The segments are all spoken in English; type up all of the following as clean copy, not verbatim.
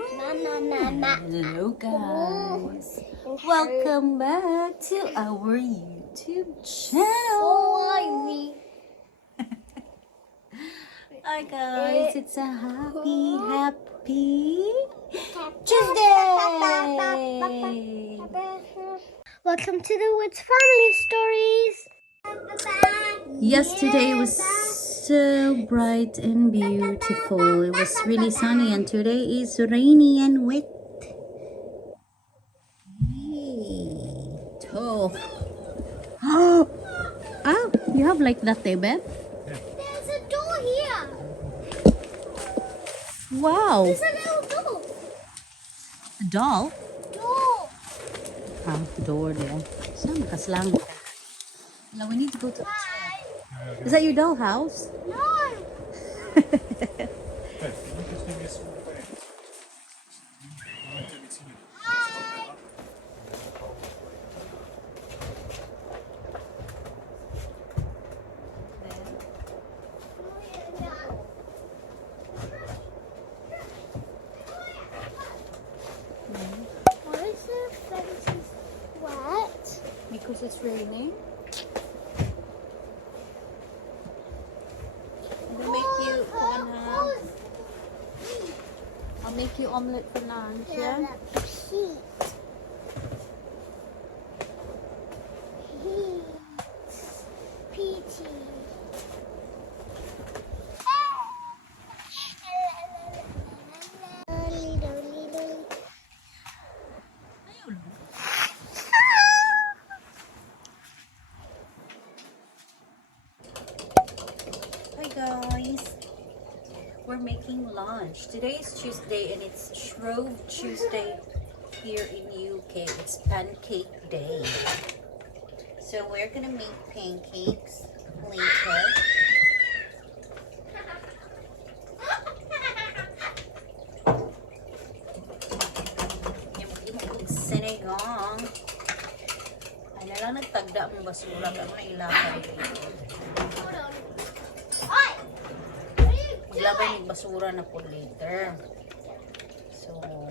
Hello guys, welcome back to our YouTube channel. Hi guys, it's a happy Tuesday. Welcome to the Woods Family Stories. Yesterday was so bright and beautiful. It was really sunny, and today is rainy and wet. Hey, tough. Oh, you have like that, babe? There's a door here. Wow. There's a little door. A doll? Door. Door there. Saan kaslang? Now we need to go to. Hi. Is that your doll house? No. Hi. Why is the fence wet? Because it's raining. I'll make you I'll make you omelette for lunch, yeah? Peachy. Hi guys. We're making lunch. Today is Tuesday and it's Shrove Tuesday here in UK. It's pancake day. So we're gonna make pancakes later. Yung sinigang. Ano lang nagtagda ang basura ka na ilakad dito. Maglabay ng basura na po later. So, ano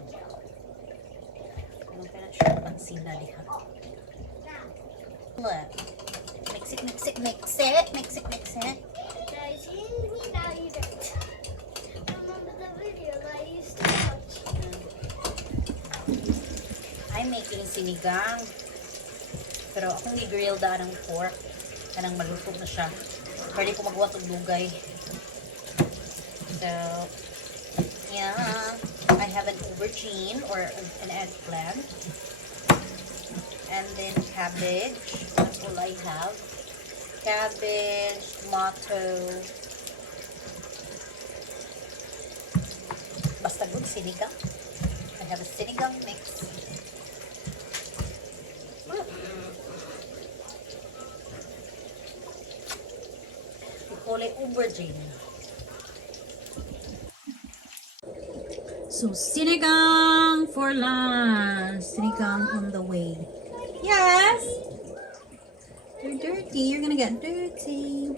ka na siya pansin na liha. Look. Mix it, mix it, mix it. Mix it, mix it. Guys, you me now you don't. Remember the video that I used to watch? I'm making sinigang. Pero akong i-grill daan ng pork. Kanang malutog na siya. Pwede ko magawa ng lugay. So, yeah. I have an aubergine or an eggplant. And then cabbage. That's all I have. Cabbage, tomato. Basta good sinigang. I have a sinigang mix. We call it aubergine. So, sinigang for lunch. Sinigang on the way. Yes? You're dirty. You're gonna get dirty.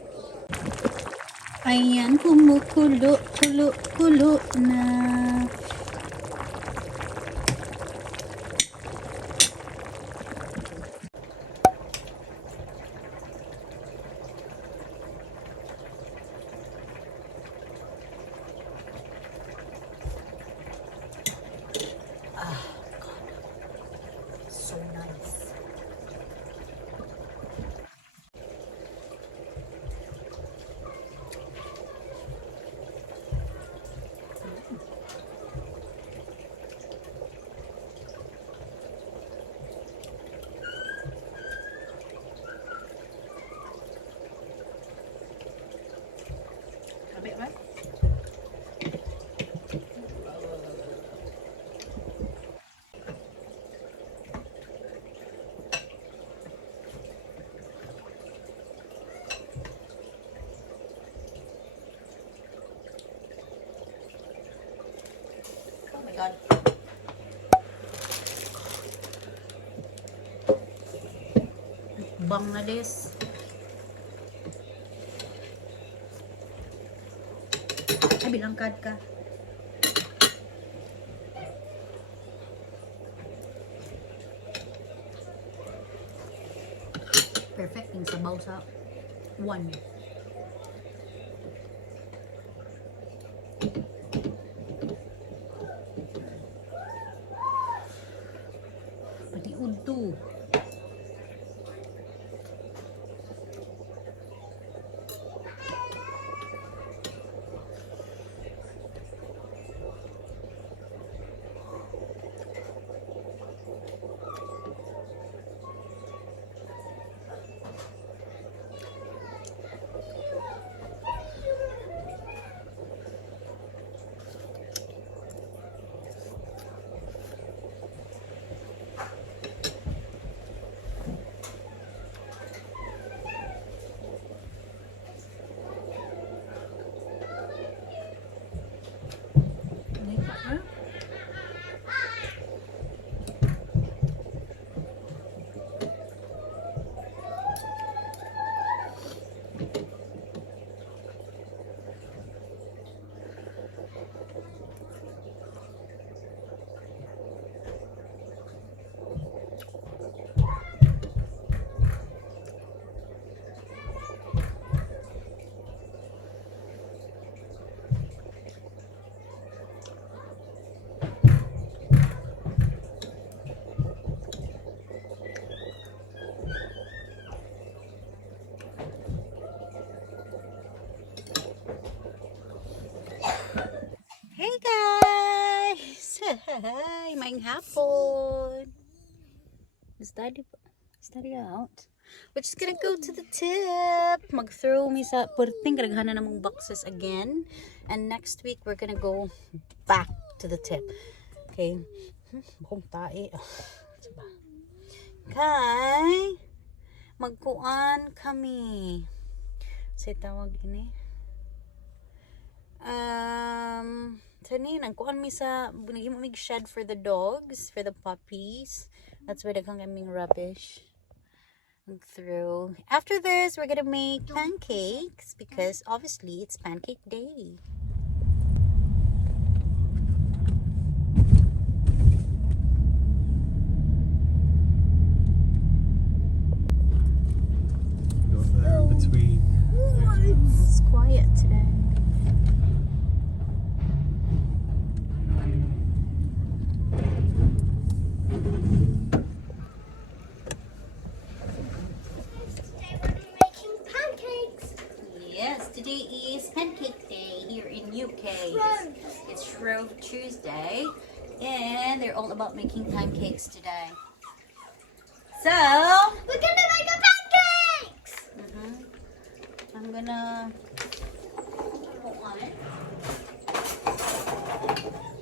Ayan, kumukulo, kulo na. So nice. Habit, right? Oh my God. Bangladesh. Ay, bilangkad ka. perfect yung sabaw sa 1. Pati udto. Hey guys! Hi! Maing hapon! Is Daddy out? We're just gonna go to the tip. Mag-throw mi sa purting karaghanan namong boxes again. And next week, we're gonna go back to the tip. Okay? Bukong tae. Kay, magkuan kami. Say tawag ini. Tani nagkuan mi sa mig shed for the dogs, for the puppies. That's where the kaming rubbish through. After this, we're gonna make pancakes because obviously it's pancake day. Between. It's quiet today. Today is pancake day here in UK. It's Shrove Tuesday and they're all about making pancakes today. So We're gonna make a pancakes! I'm gonna put on it.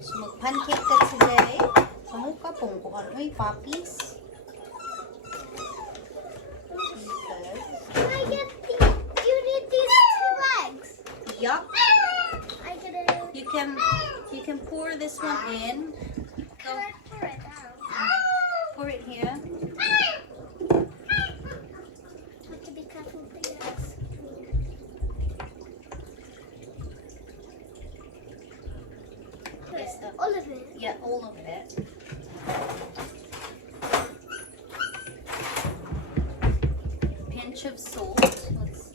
So mag-pancake ka today. Pamuka pong kung ano yung puppies. Yup. You can pour this one in. Can I pour it down? Pour it here. Have to be careful with the eggs. All of it? Yeah, all of it. Pinch of salt. Let's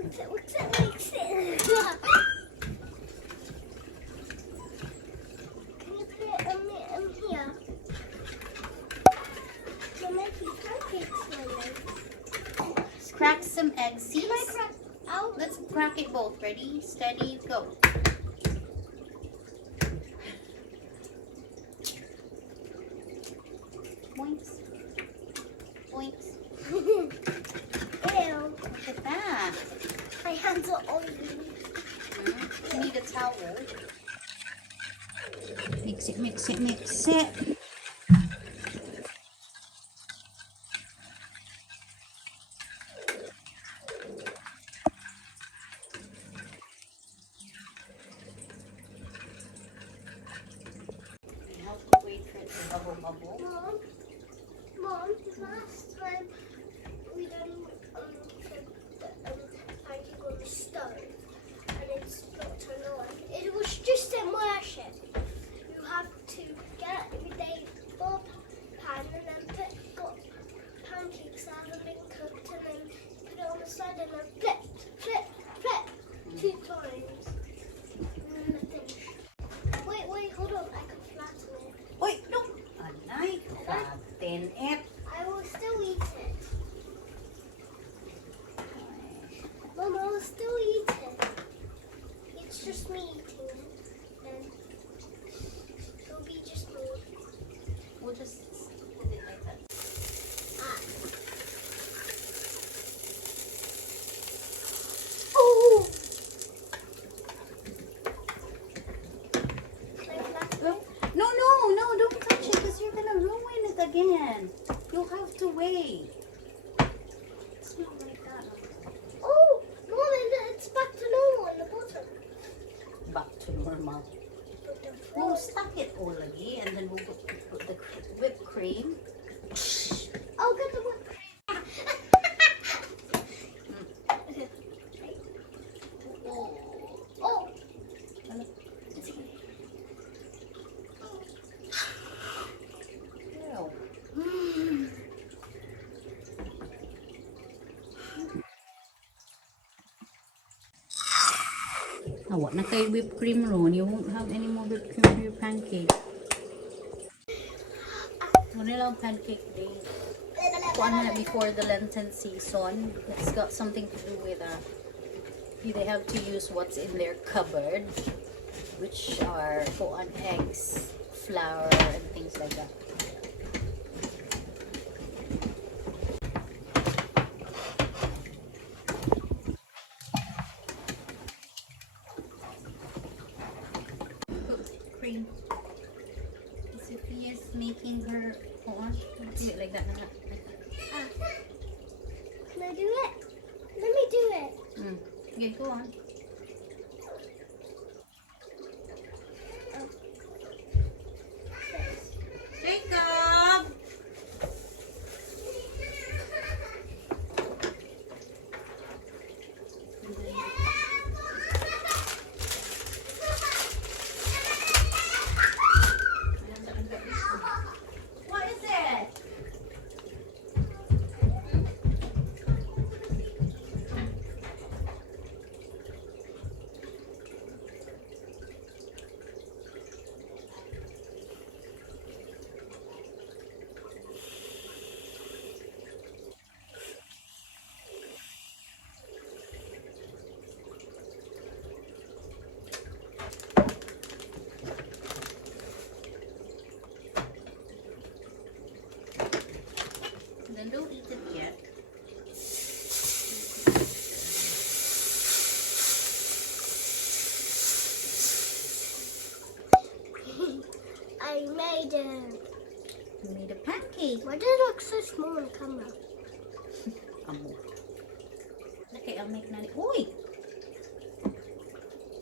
What's it makes it? Can you put it in here? You're making pancakes, Lily. Let's crack some eggs. See, Can I crack out? let's crack it both. Ready, steady, go. Points. Points. Ew. Look at that. My hands are oily. You need a towel. Mix it, mix it, mix it. You have to wait for it to bubble, bubble. Mom, last time we done put the pancake on the stove and it's not turned on. It was just immersion. You have to get it with a bob pan and then put pancakes out of it. again. You'll have to wait. It's not like that. Oh, Mom, it's back to normal on the bottom. Back to normal. We'll stuck it all again, and then we'll put the whipped cream. I'll get the whipped cream. Oh. Now what? Na kay whipped cream ron. You won't have any more whipped cream for your pancake. Ano lang pancake day. Kuan na before the Lenten season. It's got something to do with they have to use what's in their cupboard, which are kuan eggs, flour, and things like that. Cream. Sophia's making her kuan. Do it like that. Can I do it? Let me do it. Okay, go on. Jacob! What is it? Then don't eat it yet. I made it. You made a pancake. Why does it look so small on camera? Amo. Okay, I'll make nani. Oi!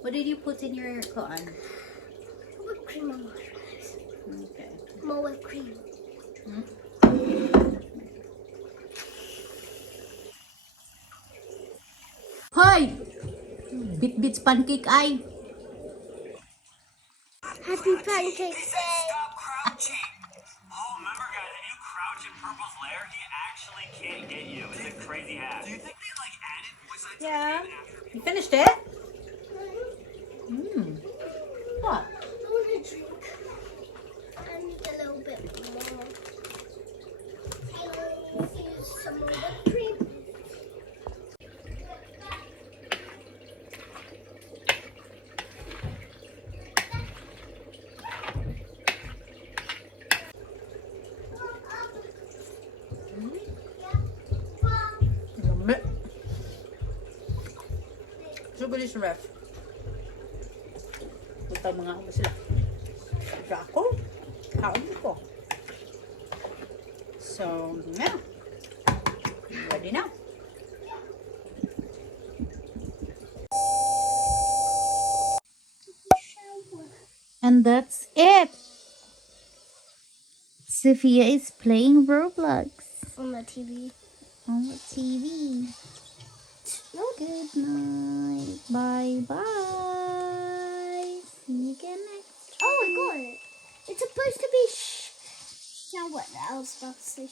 What did you put in your koan? Whipped cream on marshmallows. Okay. More whipped cream. Hoy! Bit-bits pancake ay! Happy pancake day. Stop crouching! Oh, remember guys, if you crouch in Purple's lair, he actually can't get you. It's a crazy hack. Do you think they like added voice lines Yeah. after? You finished it? What? I want a drink. I need a little bit more. Let's use some more whipped cream. Yummy. Sugar is ref. Punta mga ako sila. Kaya ako, kaon ko. So, yeah. Ready now. And that's it. Sophia is playing Roblox On the TV. on the TV. Good night. Bye bye. See you again next time. Oh, I got it. It's supposed to be shower. I was about to say